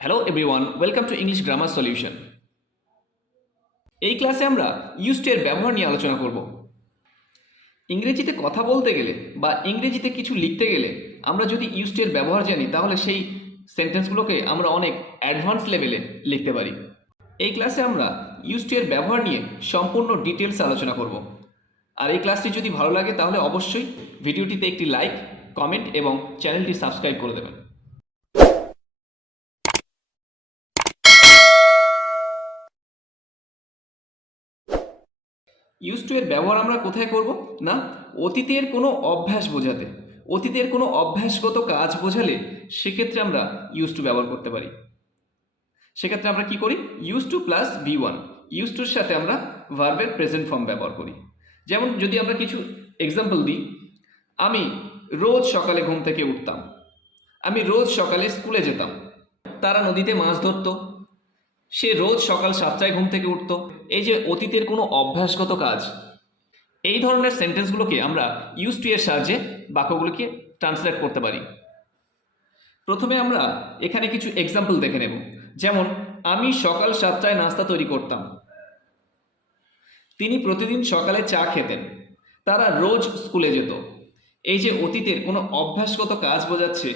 Hello everyone, welcome to English grammar solution. এই ক্লাসে আমরা ইউজ টু এর ব্যবহার নিয়ে আলোচনা করব। ইংরেজিতে কথা বলতে গেলে বা ইংরেজিতে কিছু লিখতে গেলে আমরা যদি ইউজ টু এর ব্যবহার জানি তাহলে সেই সেন্টেন্সগুলোকে আমরা অনেক অ্যাডভান্স লেভেলে লিখতে পারি। এই ক্লাসে আমরা ইউজ টু এর ব্যবহার নিয়ে সম্পূর্ণ ডিটেলস আলোচনা করব। আর এই ক্লাসটি যদি ভালো লাগে তাহলে অবশ্যই ভিডিওটিতে একটি লাইক, কমেন্ট এবং চ্যানেলটি সাবস্ক্রাইব করে দেবেন। ইউজ টু এর ব্যবহার আমরা কোথায় করব? না, অতীতের কোনো অভ্যাস বোঝাতে, অতীতের কোনো অভ্যাসগত কাজ বোঝালে সেক্ষেত্রে আমরা ইউজ টু ব্যবহার করতে পারি। সেক্ষেত্রে আমরা কি করি? Use to plus V1, use টুর সাথে আমরা ভার্বের প্রেজেন্ট ফর্ম ব্যবহার করি। যেমন যদি আমরা কিছু এক্সাম্পল দিই, আমি রোজ সকালে ঘুম থেকে উঠতাম, আমি রোজ সকালে স্কুলে যেতাম, তারা নদীতে মাছ ধরতো, সে রোজ সকাল 7টায় ঘুম থেকে উঠতো। এই যে অতীতের কোনো অভ্যাসগত কাজ, এই ধরনের সেন্টেন্সগুলোকে আমরা ইউজ টু এর সাহায্যে বাক্যগুলোকে ট্রান্সলেট করতে পারি। প্রথমে আমরা এখানে কিছু এক্সাম্পল দেখে নেব। যেমন আমি সকাল 7টায় নাস্তা তৈরি করতাম, তিনি প্রতিদিন সকালে চা খেতেন, তারা রোজ স্কুলে যেত। এই যে অতীতের কোনো অভ্যাসগত কাজ বোঝাচ্ছে,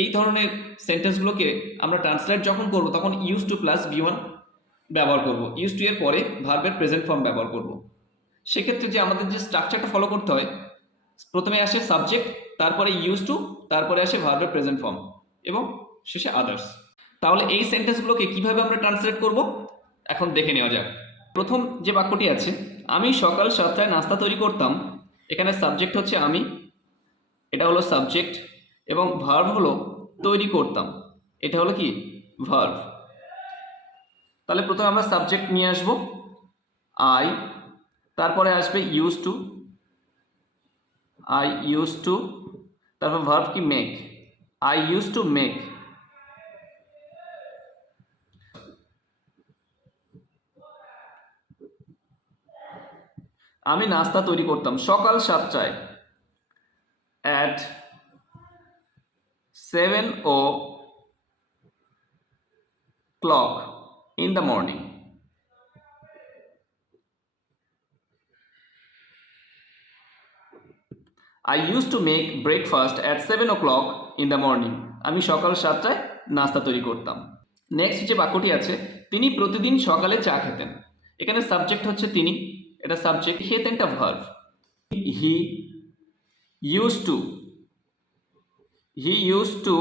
এই ধরনের সেন্টেন্সগুলোকে আমরা ট্রান্সলেট যখন করব তখন ইউজ টু প্লাস V1 ব্যবহার করব, ইউজ টু এর পরে ভার্বের প্রেজেন্ট ফর্ম ব্যবহার করব। সেক্ষেত্রে যে আমাদের যে স্ট্রাকচারটা ফলো করতে হয়, প্রথমে আসে সাবজেক্ট, তারপরে ইউজ টু, তারপরে আসে ভার্বের প্রেজেন্ট ফর্ম এবং শেষে আদার্স। তাহলে এই সেন্টেন্সগুলোকে কিভাবে আমরা ট্রান্সলেট করব এখন দেখে নেওয়া যাক। প্রথম যে বাক্যটি আছে, আমি সকাল 7টায় নাস্তা তৈরি করতাম, এখানে সাবজেক্ট হচ্ছে আমি, এটা হলো সাবজেক্ট, এবং ভার্ব হলো তৈরি করতাম, এটা হলো কি ভার্ব। তাহলে প্রথমে আমরা সাবজেক্ট নিয়ে আসবো আই, তারপরে আসবে use to, I use to, তারপর ভার্ব কি make, I use to make. আমি নাস্তা তৈরি করতাম সকাল 7টায়, at 7 o'clock in the morning. I used to make breakfast at 7 o'clock in the morning. আমি সকাল 7টায় নাস্তা তৈরি করতাম। নেক্সট যে বাক্যটি আছে, তিনি প্রতিদিন সকালে চা খেতেন, এখানে সাবজেক্ট হচ্ছে তিনি, এটা সাবজেক্ট, খেতেনটা verb. He use to, he use to,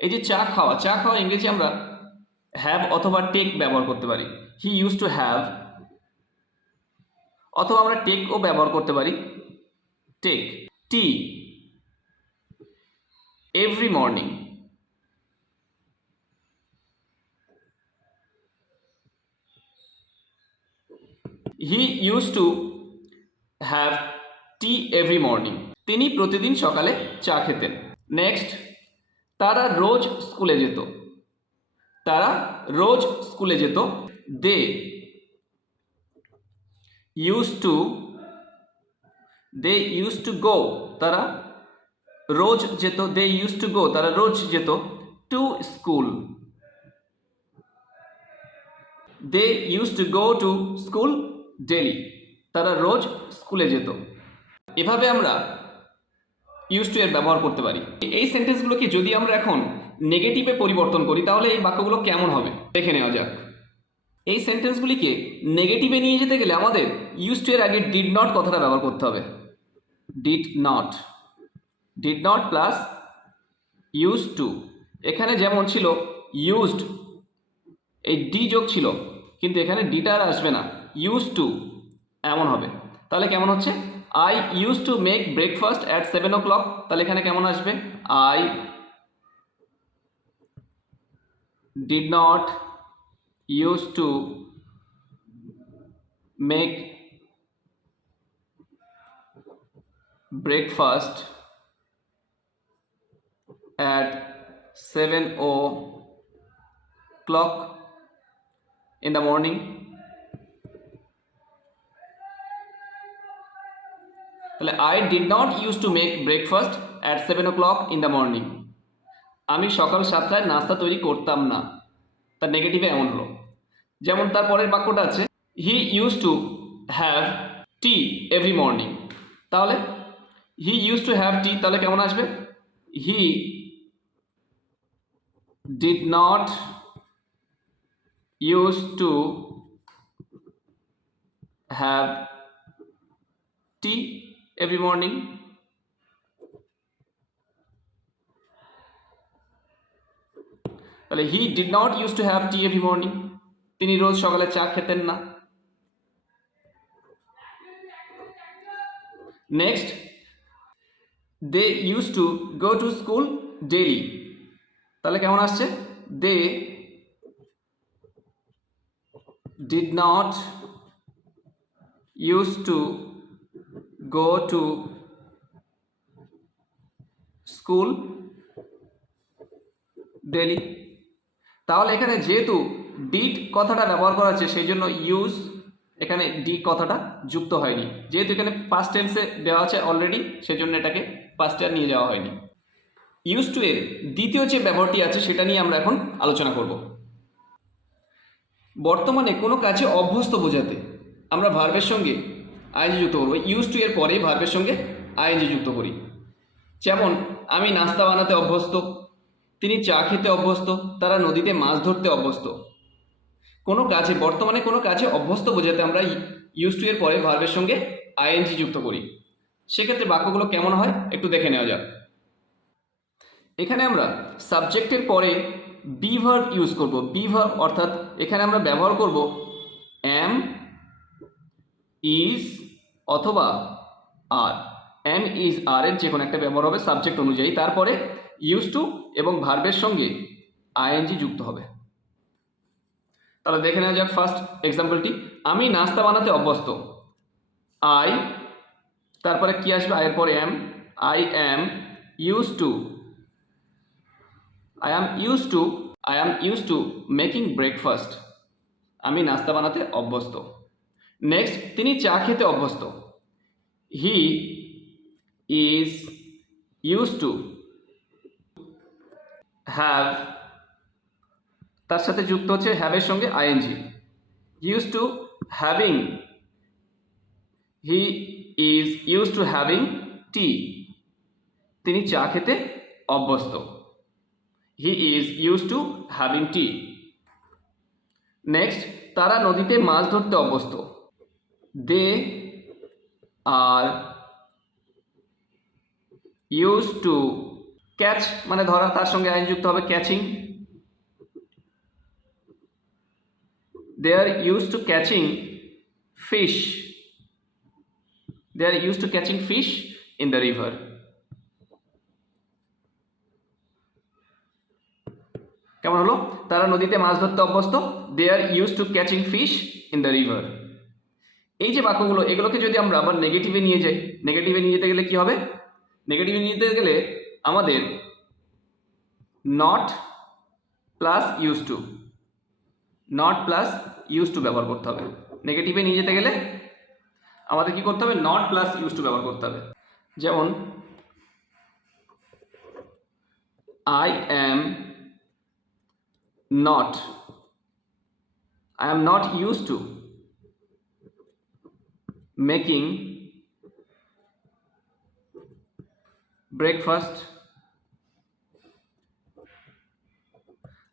এই যে চা খাওয়া, চা খাওয়া ইংরেজি আমরা হ্যাভ অথবা টেক ব্যবহার করতে পারি। হি ইউজ টু হ্যাভ, অথবা আমরা টেকও ব্যবহার করতে পারি, take. Tea every morning, he use to have tea every morning, তিনি প্রতিদিন সকালে চা খেতেন। নেক্সট, তারা রোজ স্কুলে যেত, তারা রোজ স্কুলে যেত। They use to, they use to go, তারা রোজ যেত, দে ইউজ টু গো, তারা রোজ যেত to school, they use to go to school daily, তারা রোজ স্কুলে যেত। এভাবে আমরা ইউজ টু এর ব্যবহার করতে পারি। এই সেন্টেন্সগুলোকে যদি আমরা এখন নেগেটিভে পরিবর্তন করি তাহলে এই বাক্যগুলো কেমন হবে দেখে নেওয়া যাক। এই সেন্টেন্সগুলিকে নেগেটিভে নিয়ে যেতে গেলে আমাদের ইউজ টু এর আগে ডিড নট কথাটা ব্যবহার করতে হবে। Did not, did not plus use to. এখানে যেমন ছিল ইউজড, এই ডি যোগ ছিল, কিন্তু এখানে ডিটা আর আসবে না, ইউজ টু এমন হবে। তাহলে কেমন হচ্ছে? I use to make breakfast at 7 o'clock, তাহলে এখানে কেমন আসবে? I did not use to make breakfast at 7 o'clock in the morning. তাহলে I did not used to make breakfast at 7 o'clock in the morning. আমি সকাল 7টায় নাস্তা তৈরি করতাম না, তার নেগেটিভে এমন হলো। যেমন তার পরের বাক্যটা আছে he use to have tea every morning. তাহলে he use to have tea, তাহলে কেমন আসবে? He did not use to have tea every morning. তাহলে he did not use to have tea every morning, তিনি রোজ সকালে চা খেতেন না। Next, they use to go to school daily, তাহলে কেমন আসছে? They did not use to go to school daily. তাহলে এখানে যেহেতু ডিড কথাটা ব্যবহার করা হচ্ছে সেই জন্য ইউজ এখানে ডি কথাটা যুক্ত হয়নি, যেহেতু এখানে পাস্ট টেন্সে দেওয়া আছে অলরেডি, সেজন্য এটাকে পাস্টে আর নিয়ে যাওয়া হয়নি। ইউজ টু এর দ্বিতীয় যে ব্যবহারটি আছে সেটা নিয়ে আমরা এখন আলোচনা করব। বর্তমানে কোনো কাজে অভ্যস্ত বোঝাতে আমরা ভার্বের সঙ্গে আইএনজি যুক্ত করবো। ইউজ টু এর পরে ভার্বের সঙ্গে আইএনজি যুক্ত করি। যেমন আমি নাস্তা বানাতে অভ্যস্ত, তিনি চা খেতে অভ্যস্ত, তারা নদীতে মাছ ধরতে অভ্যস্ত। কোনো কাজে, বর্তমানে কোনো কাজে অভ্যস্ত বোঝাতে আমরা ইউজ টু এর পরে ভার্বের সঙ্গে আইএনজি যুক্ত করি। সেক্ষেত্রে বাক্যগুলো কেমন হয় একটু দেখে নেওয়া যাক। এখানে আমরা সাবজেক্টের পরে বি ভার্ব ইউজ করব। বি ভার্ব অর্থাৎ এখানে আমরা ব্যবহার করব এম, ইজ অথবা আর। এম, ইজ, আর এর যে কোনো একটা ব্যবহার হবে সাবজেক্ট অনুযায়ী। তারপরে ইউজ টু এবং ভার্বের সঙ্গে আইএনজি যুক্ত হবে। তাহলে দেখে নেওয়া যাক ফার্স্ট এক্সাম্পলটি। আমি নাস্তা বানাতে অভ্যস্ত। আই, তারপরে কি আসবে? আয়ের পরে am. I am use to, I am used to making breakfast. আমি নাস্তা বানাতে অভ্যস্ত। নেক্সট, তিনি চা খেতে অভ্যস্ত। He is used to have, তার সাথে যুক্ত হচ্ছে হ্যাভের সঙ্গে ING. Used to having, he is used to having tea. তিনি চা খেতে অভ্যস্ত। He is used to having tea. Next, তারা নদীতে মাছ ধরতে অভ্যস্ত। They are used to catch, মানে ধরা, তার সঙ্গে আইন যুক্ত হবে catching. They are used to catching fish. They are used to catching fish in the river. কেমন হলো? তারা নদীতে মাছ ধরতে অভ্যস্ত। They are use to catching fish in the river. এই যে বাক্যগুলো, এগুলোকে যদি আমরা আবার নেগেটিভে নিয়ে যাই, নেগেটিভে নিয়ে যেতে গেলে কি হবে? নেগেটিভে নিয়ে যেতে গেলে আমাদের not plus use to, not plus use to ব্যবহার করতে হবে। নেগেটিভে নিয়ে যেতে গেলে আমাদের কি করতে হবে? নট প্লাস ইউজ টু ব্যবহার করতে হবে। যেমন I am not, I am not used to making breakfast.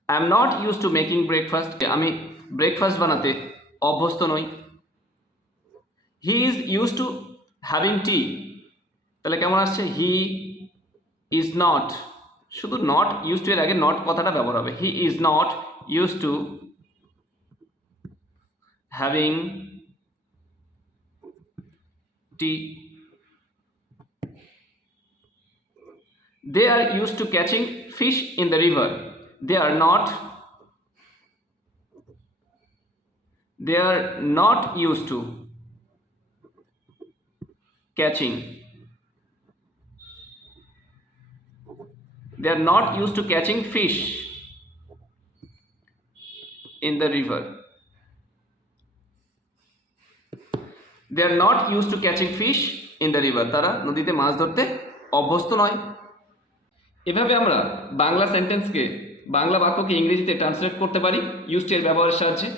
I am not used to making breakfast. আমি ব্রেকফাস্ট বানাতে অভ্যস্ত নই। He is used to having tea. তাহলে কেমন আসছে? He is not, শুধু নট ইউজ টু এর আগে নট কথাটা ব্যবহার হবে। He is not use to having tea. They are use to catching fish in the river. They are not use to catching, they are not used to catching fish in the river. They are not used to catching fish in the river. তারা নদীতে মাছ ধরতে অভ্যস্ত নয়। এভাবে আমরা বাংলা সেন্টেন্সকে, বাংলা বাক্যকে ইংরেজিতে ট্রান্সলেট করতে পারি ইউজ টু এর ব্যবহারের সাহায্যে।